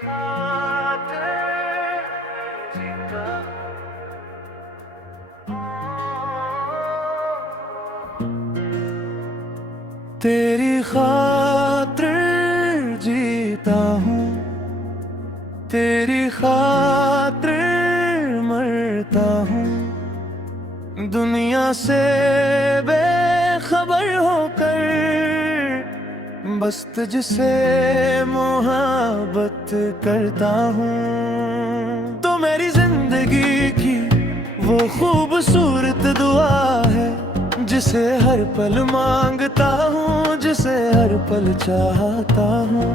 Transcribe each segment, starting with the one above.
खातिर जीता तेरी खातिर जीता हूँ, तेरी खातिर मरता हूँ। दुनिया से बेखबर होकर बस तुझसे मोहब्बत करता हूँ। तो मेरी जिंदगी की वो खूबसूरत दुआ है जिसे हर पल मांगता हूँ, जिसे हर पल चाहता हूँ।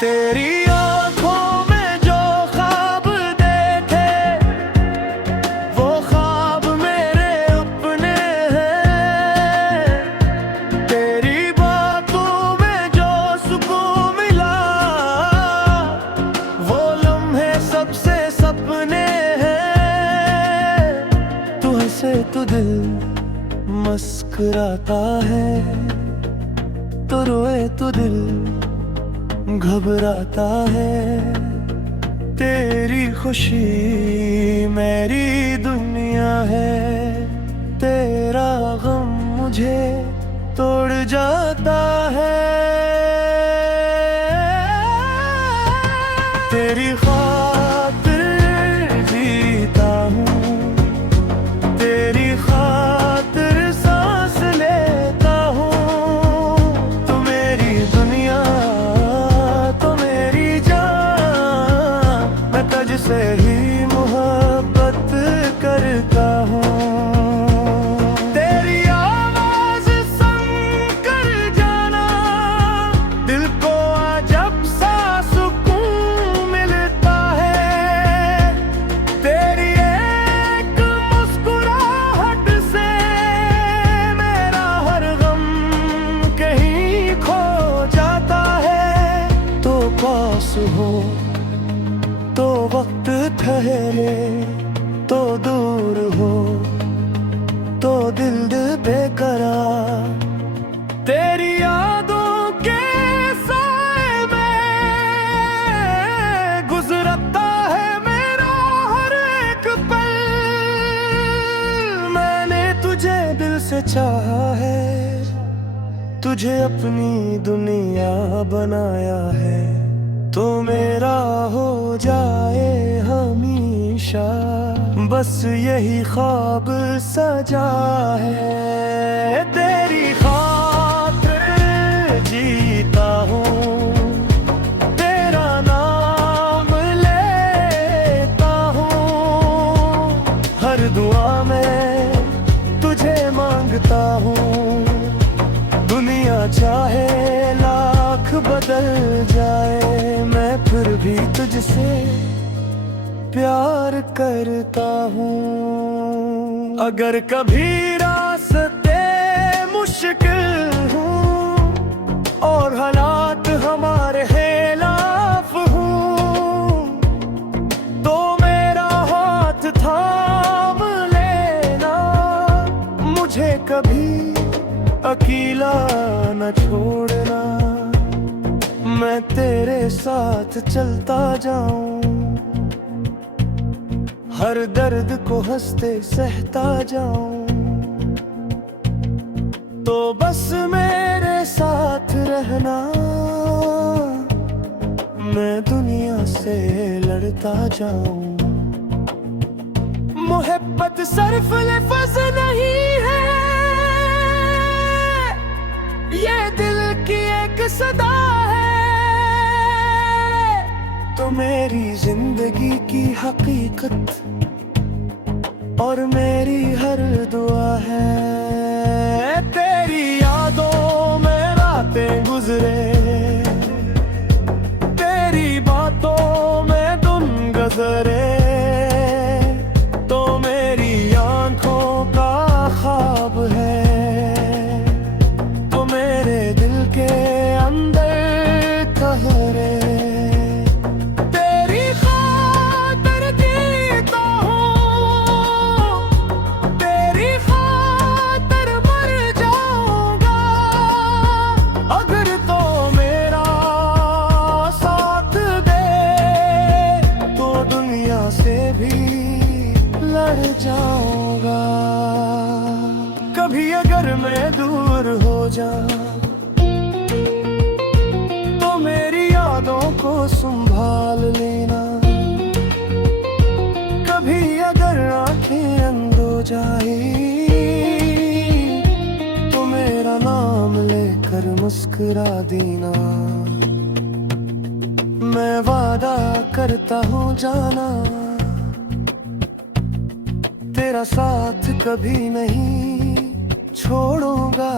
तेरी आँखों में जो ख्वाब देखे वो ख्वाब मेरे अपने हैं। तेरी बातों में जो सुकून मिला वो लम्हे सबसे सपने हैं। तू हंसे तो दिल मुस्कुराता है, तो रोए तो दिल घबराता है। तेरी खुशी मेरी दुनिया है, तेरा गम मुझे तोड़ जाता है। तेरी खातिर जीता हूँ, तेरी खातिर सांस लेता हूँ। तू मेरी दुनिया, तो मेरी जान, मैं तुझसे ही मोहब्बत करता हूँ। तेरी आवाज सुन कर जाना दिल को अजब सा सुकून मिलता है। तेरी एक मुस्कुराहट से मेरा हर गम कहीं खो जाता है। तो पास हो तो वक्त ठहरे, तो दूर हो तो दिल बेकरार। तेरी यादों के साए में गुजरता है मेरा हर एक पल। मैंने तुझे दिल से चाहा है, तुझे अपनी दुनिया बनाया है। तो मेरा हो जाए हमेशा बस यही ख्वाब सजा है। तेरी खातिर जीता हूँ, तेरा नाम लेता हूँ। हर दुआ में तुझे मांगता हूँ। दुनिया चाहे लाख बदल जाए, मैं फिर भी तुझसे प्यार करता हूँ। अगर कभी रास्ते मुश्किल हों और हालात हमारे खिलाफ हों, तो मेरा हाथ थाम लेना, मुझे कभी अकेला न छोड़ना। मैं तेरे साथ चलता जाऊं, हर दर्द को हंसते सहता जाऊं। तो बस मेरे साथ रहना, मैं दुनिया से लड़ता जाऊं। मोहब्बत सिर्फ लफ्ज़ नहीं है, ये दिल की एक सदा है। तो मेरी जिंदगी की हकीकत और मेरी हर दुआ है। तेरी यादों में रातें गुजरे, तेरी बातों में दिन गुजरे। तो मेरी आंखों का ख्वाब है, तो मेरे दिल के अंदर ठहरे। तेरी खातिर जीता हूँ, तेरी खातिर मर जा ठुकरा देना। मैं वादा करता हूँ जाना, तेरा साथ कभी नहीं छोड़ूंगा।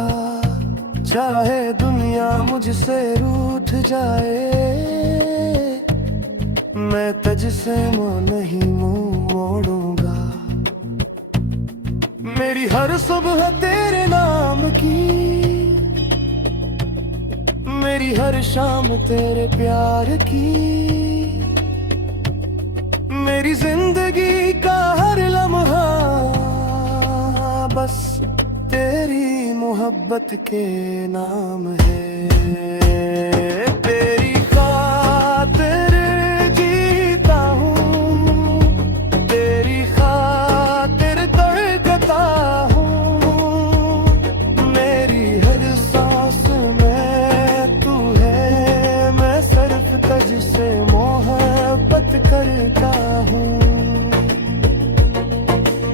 चाहे दुनिया मुझसे रूठ जाए, मैं तुझसे मुँह नहीं मुँह मोड़ूंगा। मेरी हर सुबह तेरे नाम की, मेरी हर शाम तेरे प्यार की। मेरी जिंदगी का हर लम्हा बस तेरी मोहब्बत के नाम है। तेरी खातिर जीता हूँ, तेरी खातिर तड़पता हूँ। मेरी हर सांस में तू है, मैं सिर्फ तुझसे मोहब्बत करता हूँ।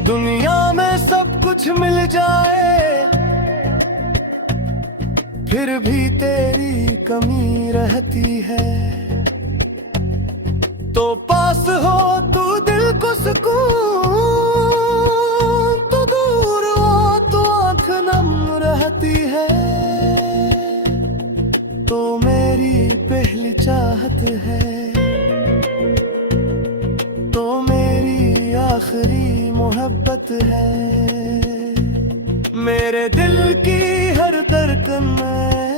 दुनिया में सब कुछ मिल जाए, फिर भी तेरी कमी रहती है। तो पास हो तू दिल को सुकून, तो दूर हो तो आँख नम रहती है। तो मेरी पहली चाहत है, तो मेरी आखिरी मोहब्बत है। मेरे दिल की हर धड़कन में